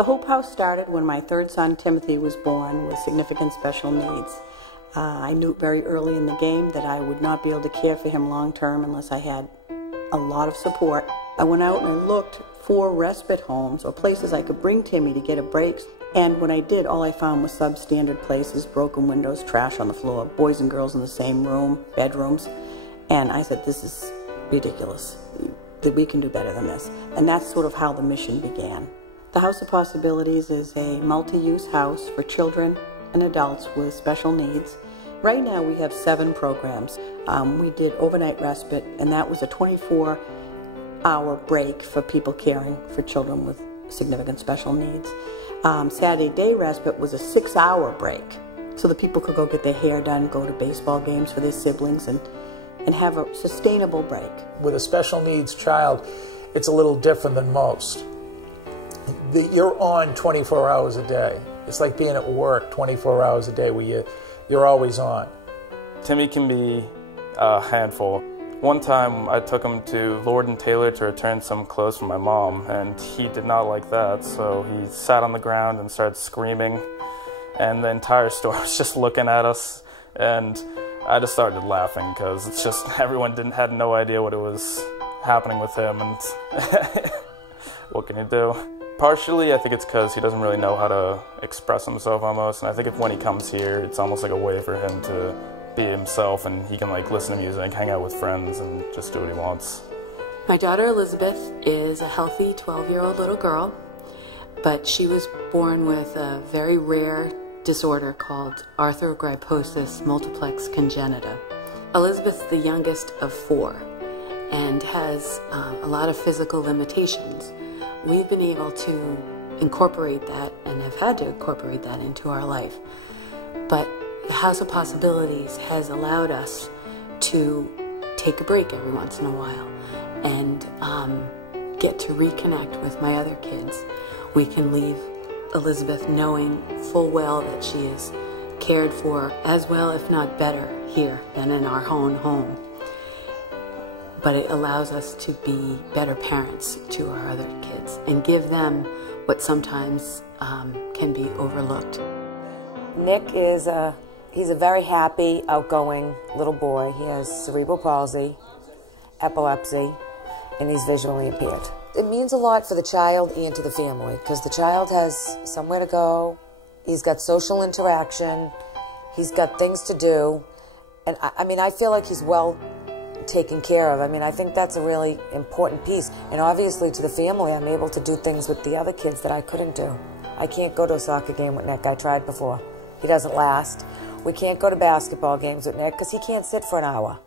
The Hope House started when my third son, Timothy, was born with significant special needs. I knew very early in the game that I would not be able to care for him long term unless I had a lot of support. I went out and I looked for respite homes or places I could bring Timmy to get a break. And when I did, all I found was substandard places, broken windows, trash on the floor, boys and girls in the same room, bedrooms. And I said, this is ridiculous, that we can do better than this. And that's sort of how the mission began. The House of Possibilities is a multi-use house for children and adults with special needs. Right now we have 7 programs. We did overnight respite, and that was a 24-hour break for people caring for children with significant special needs. Saturday day respite was a 6-hour break, so the people could go get their hair done, go to baseball games for their siblings, and have a sustainable break. With a special needs child, it's a little different than most. You're on 24 hours a day. It's like being at work 24 hours a day where you're always on. Timmy can be a handful. One time I took him to Lord & Taylor to return some clothes from my mom, and he did not like that, so he sat on the ground and started screaming, and the entire store was just looking at us, and I just started laughing because it's just everyone had no idea what it was happening with him, and what can you do? Partially, I think it's because he doesn't really know how to express himself almost, and I think when he comes here, it's almost like a way for him to be himself, and he can like listen to music, hang out with friends, and just do what he wants. My daughter Elizabeth is a healthy 12-year-old little girl, but she was born with a very rare disorder called arthrogryposis multiplex congenita. Elizabeth's the youngest of 4 and has a lot of physical limitations. We've been able to incorporate that and have had to incorporate that into our life. But the House of Possibilities has allowed us to take a break every once in a while and get to reconnect with my other kids. We can leave Elizabeth knowing full well that she is cared for as well, if not better, here than in our own home. But it allows us to be better parents to our other kids and give them what sometimes can be overlooked. Nick is he's a very happy, outgoing little boy. He has cerebral palsy, epilepsy, and he's visually impaired. It means a lot for the child and to the family because the child has somewhere to go, he's got social interaction, he's got things to do, and I mean, I feel like he's well taken care of. I mean, I think that's a really important piece. And obviously to the family, I'm able to do things with the other kids that I couldn't do. I can't go to a soccer game with Nick. I tried before. He doesn't last. We can't go to basketball games with Nick because he can't sit for an hour.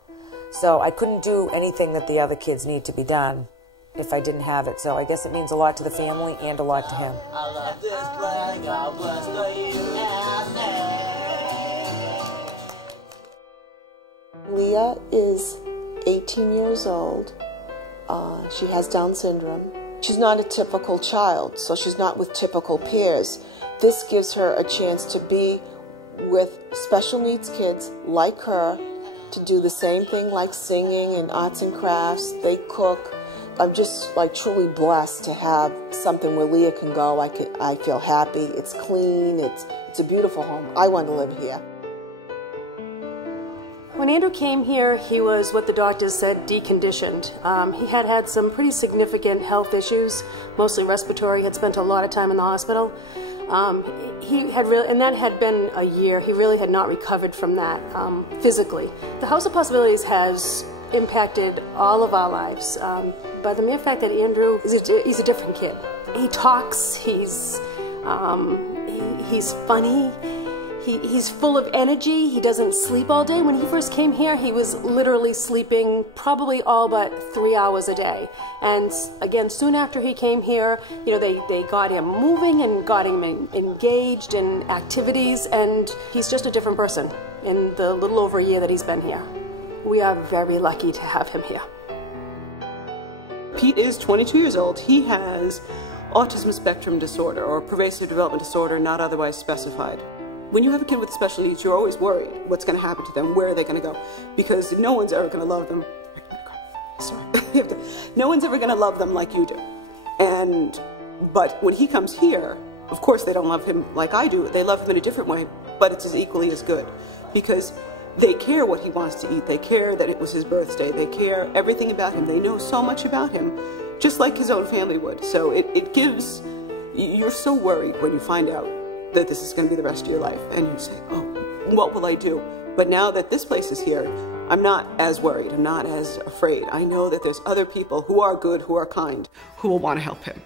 So I couldn't do anything that the other kids need to be done if I didn't have it. So I guess it means a lot to the family and a lot to him. I love this flag, God bless the USA. Leah is 18 years old. She has Down syndrome. She's not a typical child, so she's not with typical peers. This gives her a chance to be with special needs kids like her, to do the same thing like singing and arts and crafts. They cook. I'm just like truly blessed to have something where Leah can go. I feel happy. It's clean. It's a beautiful home. I want to live here. When Andrew came here, he was what the doctors said deconditioned. He had had some pretty significant health issues, mostly respiratory. Had spent a lot of time in the hospital. He had really, and that had been a year. He really had not recovered from that physically. The House of Possibilities has impacted all of our lives by the mere fact that Andrew he's a different kid. He talks. He's funny. He's full of energy. He doesn't sleep all day. When he first came here, he was literally sleeping probably all but 3 hours a day. And again, soon after he came here, you know, they got him moving and got him engaged in activities, and he's just a different person in the little over a year that he's been here. We are very lucky to have him here. Pete is 22 years old. He has autism spectrum disorder or pervasive development disorder not otherwise specified. When you have a kid with special needs, you're always worried what's going to happen to them, where are they going to go, because no one's ever going to love them. No one's ever going to love them like you do. And But when he comes here, of course they don't love him like I do. They love him in a different way, but it's as equally as good, because they care what he wants to eat. They care that it was his birthday. They care everything about him. They know so much about him, just like his own family would. So it gives, you're so worried when you find out that this is going to be the rest of your life, and you say, oh, what will I do? But now that this place is here, I'm not as worried. I'm not as afraid. I know that there's other people who are good, who are kind, who will want to help him.